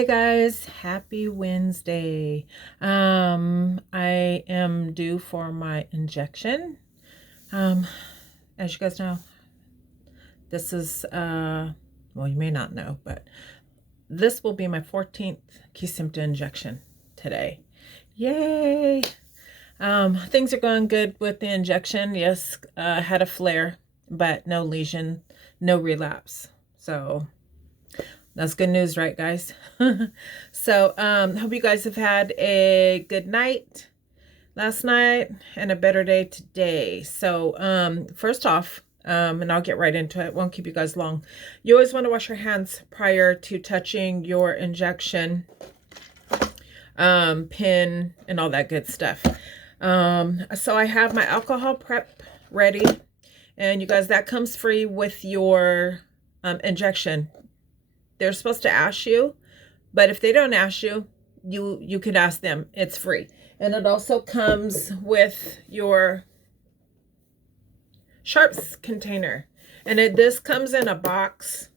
Hey guys, happy Wednesday. I am due for my injection. Um, as you guys know, this is well, you may not know, but this will be my 14th Kesimpta injection today. Yay! Things are going good with the injection. Yes, had a flare, but no lesion, no relapse. So that's good news, right, guys? So, hope you guys have had a good night last night and a better day today. So, first off, and I'll get right into it, won't keep you guys long. You always want to wash your hands prior to touching your injection pin and all that good stuff. So I have my alcohol prep ready, and you guys, that comes free with your injection. They're supposed to ask you, but if they don't ask you, you could ask them. It's free. And it also comes with your sharps container. And this comes in a box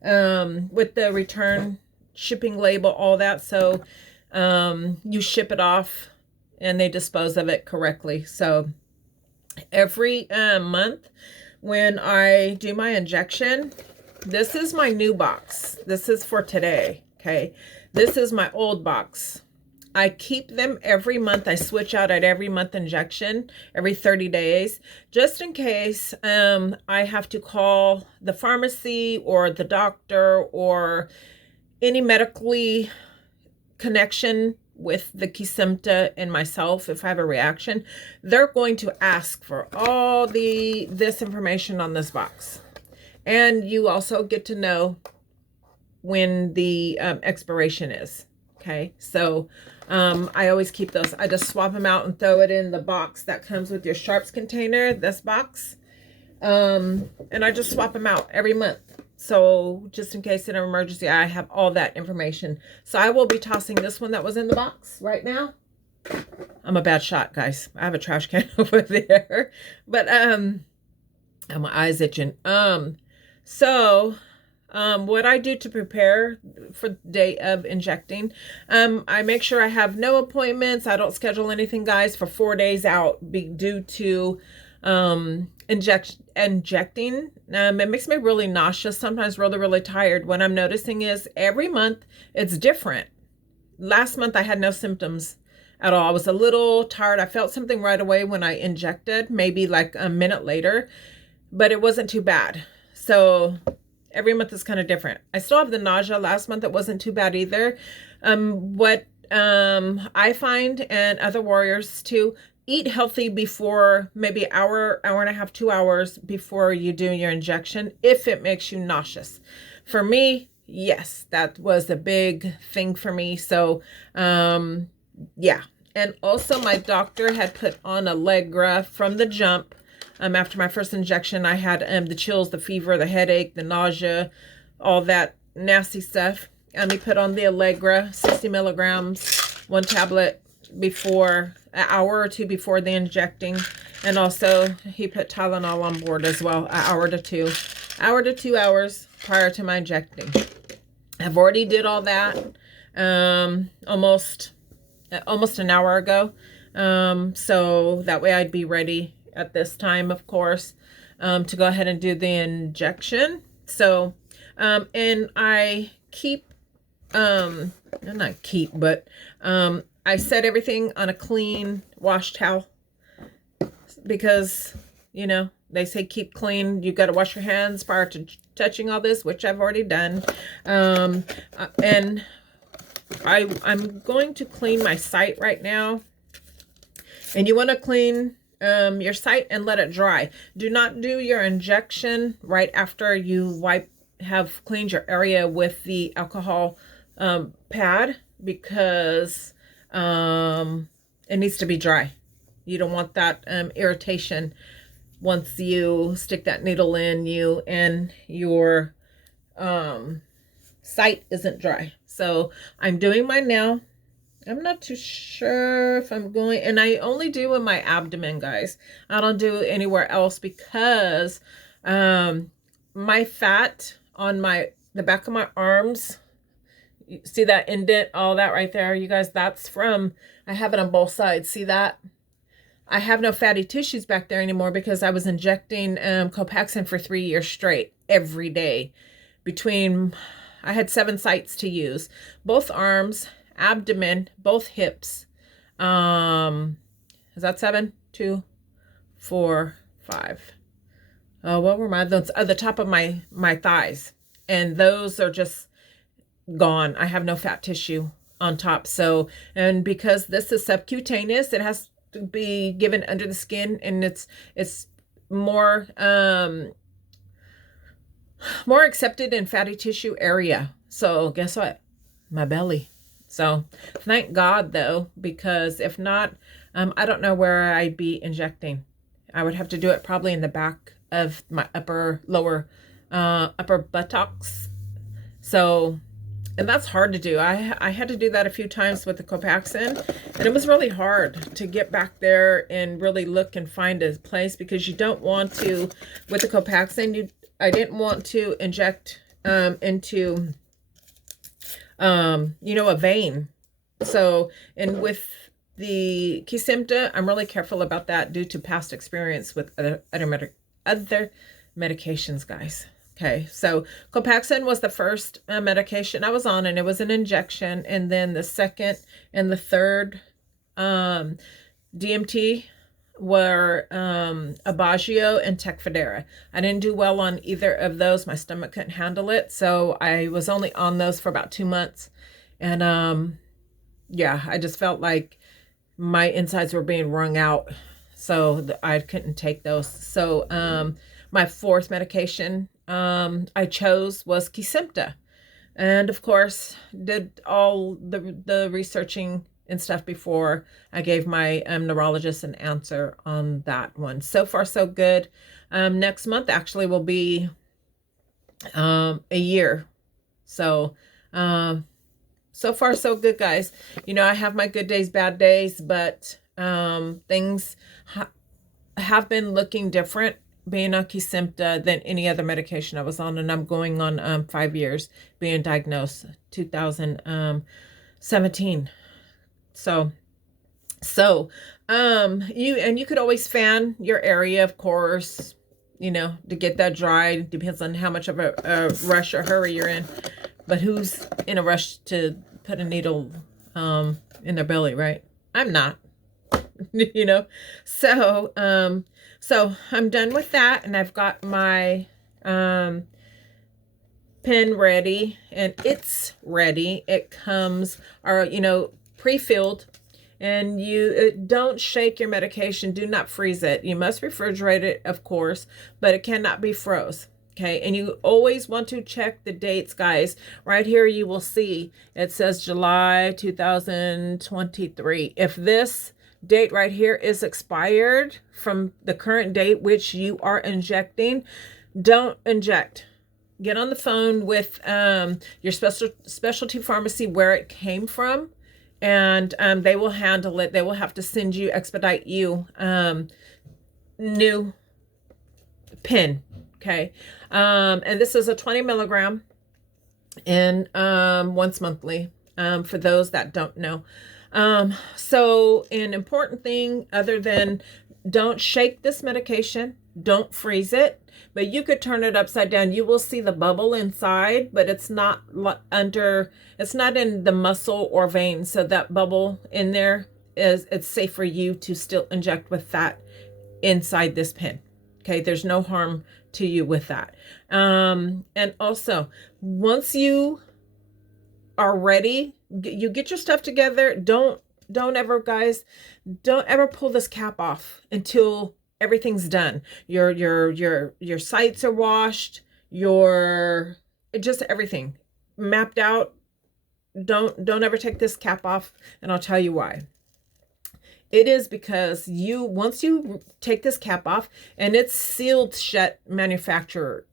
with the return shipping label, all that. So you ship it off and they dispose of it correctly. So every month when I do my injection, this is my new box. This is for today, okay? This is my old box. I keep them every month. I switch out at every month injection, every 30 days, just in case I have to call the pharmacy or the doctor or any medically connection with the Kesimpta and myself. If I have a reaction, they're going to ask for all this information on this box. And you also get to know when the expiration is. Okay, so I always keep those. I just swap them out and throw it in the box that comes with your sharps container, this box. And I just swap them out every month. So just in case in an emergency, I have all that information. So I will be tossing this one that was in the box right now. I'm a bad shot, guys. I have a trash can over there. But my eyes itching. So what I do to prepare for the day of injecting, I make sure I have no appointments. I don't schedule anything, guys, for 4 days out due to injecting. It makes me really nauseous, sometimes really tired. What I'm noticing is every month it's different. Last month I had no symptoms at all. I was a little tired. I felt something right away when I injected, maybe like a minute later, but it wasn't too bad. So every month is kind of different. I still have the nausea. Last month it wasn't too bad either. What I find, and other warriors too, eat healthy before maybe an hour and a half, 2 hours before you do your injection, if it makes you nauseous. For me, yes, that was a big thing for me. So yeah. And also my doctor had put on Allegra from the jump. After my first injection, I had the chills, the fever, the headache, the nausea, all that nasty stuff. And he put on the Allegra, 60 milligrams, 1 tablet before, an hour or two before the injecting. And also he put Tylenol on board as well, an hour to 2 hours prior to my injecting. I've already did all that almost an hour ago. So that way I'd be ready at this time, of course, to go ahead and do the injection. So, and I keep, not keep, but I set everything on a clean wash towel because, you know, they say keep clean. You got to wash your hands prior to touching all this, which I've already done. And I'm going to clean my site right now. And you want to clean your site and let it dry. Do not do your injection right after you have cleaned your area with the alcohol pad, because it needs to be dry. You don't want that irritation once you stick that needle in you and your site isn't dry. So I'm doing mine now. I'm not too sure if I'm going, and I only do in my abdomen, guys. I don't do anywhere else because my fat on the back of my arms, see that indent, all that right there, you guys, that's from, I have it on both sides. See that? I have no fatty tissues back there anymore because I was injecting Copaxone for 3 years straight, every day. I had 7 sites to use. Both arms, abdomen, both hips. Is that 7? 2, 4, 5. Oh, what were my, those at the top of my thighs. And those are just gone. I have no fat tissue on top. So, and because this is subcutaneous, it has to be given under the skin, and it's more more accepted in fatty tissue area. So guess what? My belly. So thank God though, because if not, I don't know where I'd be injecting. I would have to do it probably in the back of my upper buttocks. So, and that's hard to do. I had to do that a few times with the Copaxone, and it was really hard to get back there and really look and find a place, because you don't want to, with the Copaxone, I didn't want to inject into, a vein. So, and with the Kesimpta, I'm really careful about that due to past experience with other medications, guys. Okay, so Copaxone was the first medication I was on, and it was an injection. And then the second and the third DMT were Aubagio and Tecfidera. I didn't do well on either of those. My stomach couldn't handle it, so I was only on those for about 2 months. And yeah, I just felt like my insides were being wrung out, so I couldn't take those. So my fourth medication I chose was Kesimpta, and of course did all the researching and stuff before I gave my neurologist an answer on that one. So far so good. Next month actually will be a year. So so far so good, guys. You know, I have my good days, bad days, but things have been looking different being on Kesimpta than any other medication I was on, and I'm going on 5 years being diagnosed, 2017. So you could always fan your area, of course, you know, to get that dry. Depends on how much of a rush or hurry you're in, but who's in a rush to put a needle in their belly, right? I'm not. You know, so I'm done with that, and I've got my pen ready, and it's ready. It comes, or pre-filled, and you don't shake your medication. Do not freeze it. You must refrigerate it, of course, but it cannot be froze. Okay, and you always want to check the dates, guys. Right here you will see it says July 2023. If this date right here is expired from the current date which you are injecting, don't inject. Get on the phone with your specialty pharmacy where it came from, and they will handle it. They will have to expedite you new pen. Okay, and this is a 20 milligram and once monthly, for those that don't know. So an important thing, other than don't shake this medication, don't freeze it, but you could turn it upside down. You will see the bubble inside, but it's not it's not in the muscle or vein. So that bubble in there it's safe for you to still inject with that inside this pen. Okay, there's no harm to you with that. And also, once you are ready, you get your stuff together. Don't ever, guys, don't ever pull this cap off until everything's done. Your sites are washed, just everything mapped out. Don't ever take this cap off, and I'll tell you why. It is because once you take this cap off, and it's sealed shut, manufacturer,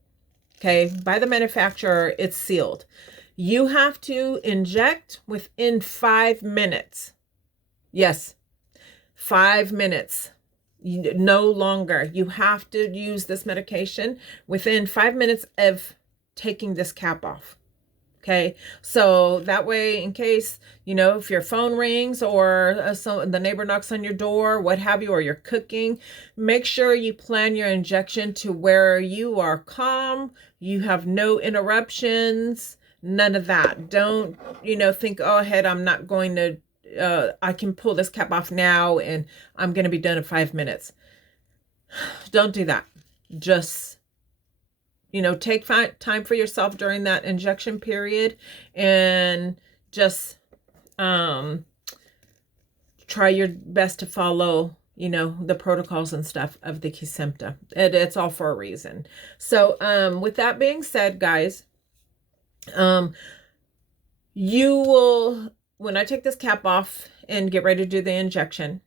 okay, by the manufacturer, it's sealed. You have to inject within 5 minutes. Yes, 5 minutes, no longer. You have to use this medication within 5 minutes of taking this cap off. Okay, so that way, in case, you know, if your phone rings or the neighbor knocks on your door, what have you, or you're cooking, make sure you plan your injection to where you are calm, you have no interruptions, none of that. Don't, you know, think, oh, ahead, I'm not going to, I can pull this cap off now and I'm going to be done in 5 minutes. Don't do that. Just, you know, take time for yourself during that injection period and just try your best to follow, you know, the protocols and stuff of the Kesimpta. It's all for a reason. So with that being said, guys, you will, when I take this cap off and get ready to do the injection,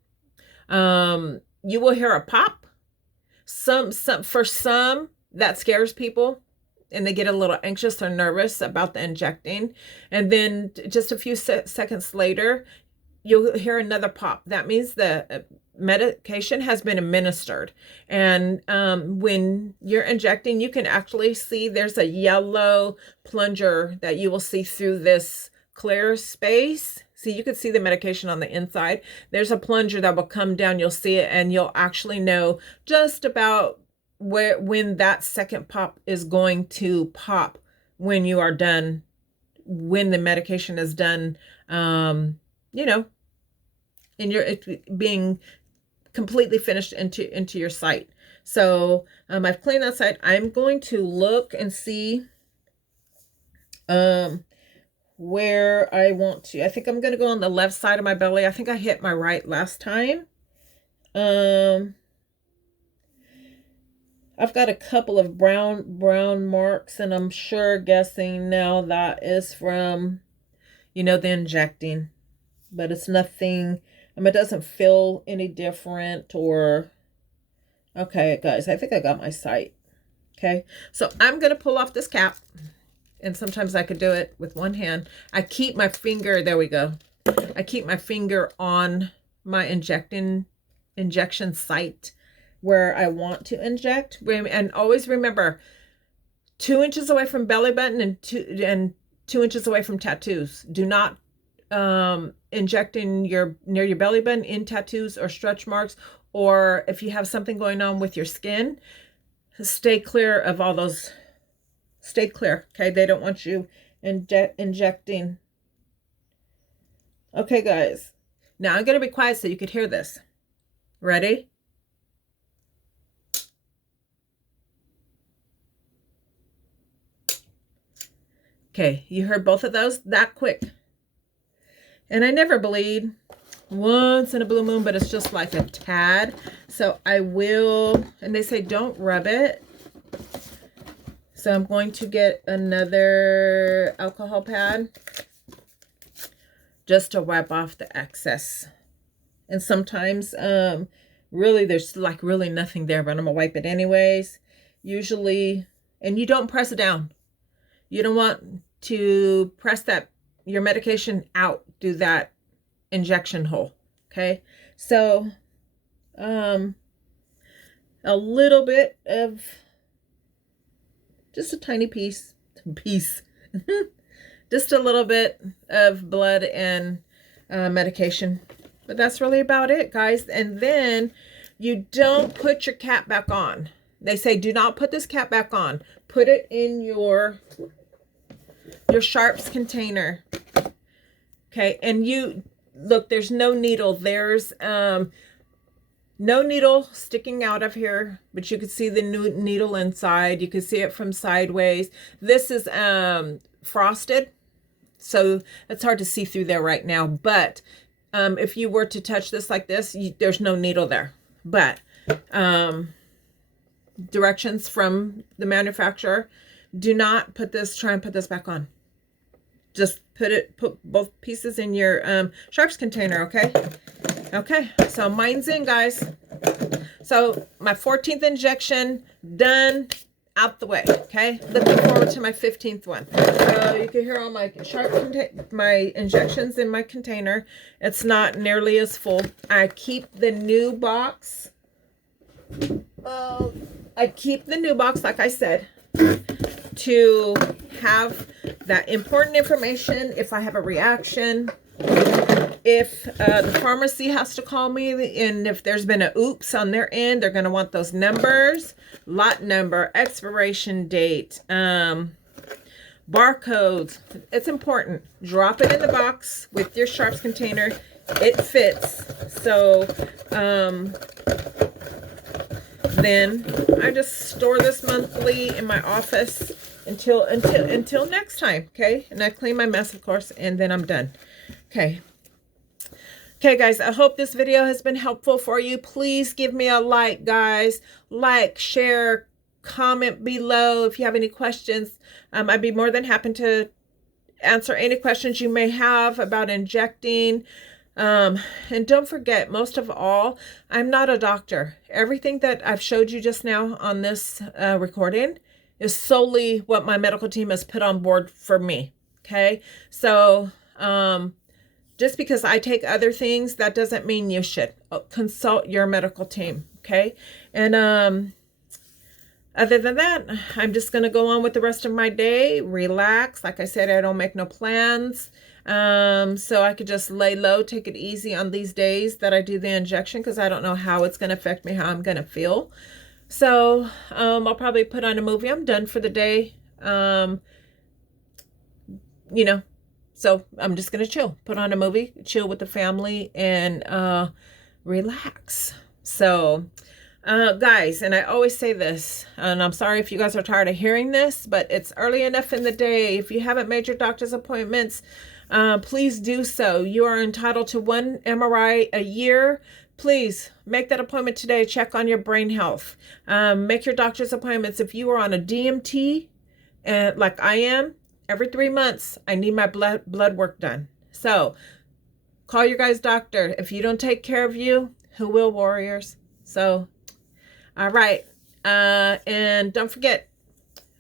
you will hear a pop. For some, that scares people and they get a little anxious or nervous about the injecting. And then just a few seconds later, you'll hear another pop. That means the medication has been administered. And when you're injecting, you can actually see there's a yellow plunger that you will see through this clear space. See, you can see the medication on the inside. There's a plunger that will come down. You'll see it, and you'll actually know just about when that second pop is going to pop when you are done, when the medication is done, you know, and it being completely finished into your site. So I've cleaned that site. I'm going to look and see where I want to. I think I'm going to go on the left side of my belly. I think I hit my right last time. I've got a couple of brown marks, and I'm guessing now that is from, you know, the injecting, but it's nothing. It doesn't feel any different or, okay, guys, I think I got my site. Okay, so I'm going to pull off this cap, and sometimes I could do it with one hand. I keep my finger, there we go. I keep my finger on my injection site where I want to inject. And always remember, 2 inches away from belly button and 2 inches away from tattoos. Do not inject near your belly button, in tattoos or stretch marks, or if you have something going on with your skin, stay clear of all those. Stay clear, okay? They don't want you injecting. Okay, guys. Now I'm going to be quiet so you could hear this. Ready? Okay, you heard both of those that quick. And I never bleed, once in a blue moon, but it's just like a tad. So I will, and they say don't rub it. So I'm going to get another alcohol pad just to wipe off the excess. And sometimes, really, there's like really nothing there, but I'm gonna wipe it anyways. Usually, and you don't press it down. You don't want to press your medication out through that injection hole. Okay, so a little bit of, just a tiny piece, just a little bit of blood and medication, but that's really about it, guys. And then you don't put your cap back on. They say do not put this cap back on. Put it in your sharps container. Okay, and you look, there's no needle. There's no needle sticking out of here, but you can see the needle inside. You can see it from sideways. This is frosted, so it's hard to see through there right now. But if you were to touch this like this, there's no needle there. But directions from the manufacturer: do not try and put this back on. Just put both pieces in your sharps container, okay? Okay, so mine's in, guys. So my 14th injection done, out the way, okay? Looking forward to my 15th one. You can hear all my my injections in my container. It's not nearly as full. I keep the new box. I keep the new box, like I said. to have that important information if I have a reaction. If the pharmacy has to call me, and if there's been a oops on their end, they're going to want those numbers, lot number, expiration date, barcodes. It's important. Drop it in the box with your sharps container. It fits. So then I just store this monthly in my office until next time. Okay, and I clean my mess, of course, and then I'm done. Okay. Okay, guys, I hope this video has been helpful for you. Please give me a like, guys. Like, share, comment below if you have any questions. I'd be more than happy to answer any questions you may have about injecting. And don't forget, most of all, I'm not a doctor. Everything that I've showed you just now on this recording is solely what my medical team has put on board for me. Okay, so just because I take other things, that doesn't mean you should. Consult your medical team, okay? And other than that, I'm just going to go on with the rest of my day, relax. Like I said, I don't make no plans. So I could just lay low, take it easy on these days that I do the injection, because I don't know how it's going to affect me, how I'm going to feel. So I'll probably put on a movie. I'm done for the day. You know, so I'm just going to chill, put on a movie, chill with the family, and relax. So, guys, and I always say this, and I'm sorry if you guys are tired of hearing this, but it's early enough in the day. If you haven't made your doctor's appointments, please do so. You are entitled to 1 MRI a year. Please make that appointment today. Check on your brain health. Make your doctor's appointments. If you are on a DMT, like I am, every 3 months, I need my blood work done. So call your guys' doctor. If you don't take care of you, who will, warriors? So, all right. And don't forget,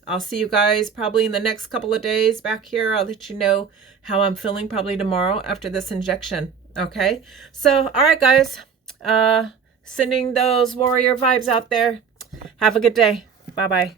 I'll see you guys probably in the next couple of days back here. I'll let you know how I'm feeling probably tomorrow after this injection. Okay. So, all right, guys. Sending those warrior vibes out there. Have a good day. Bye-bye.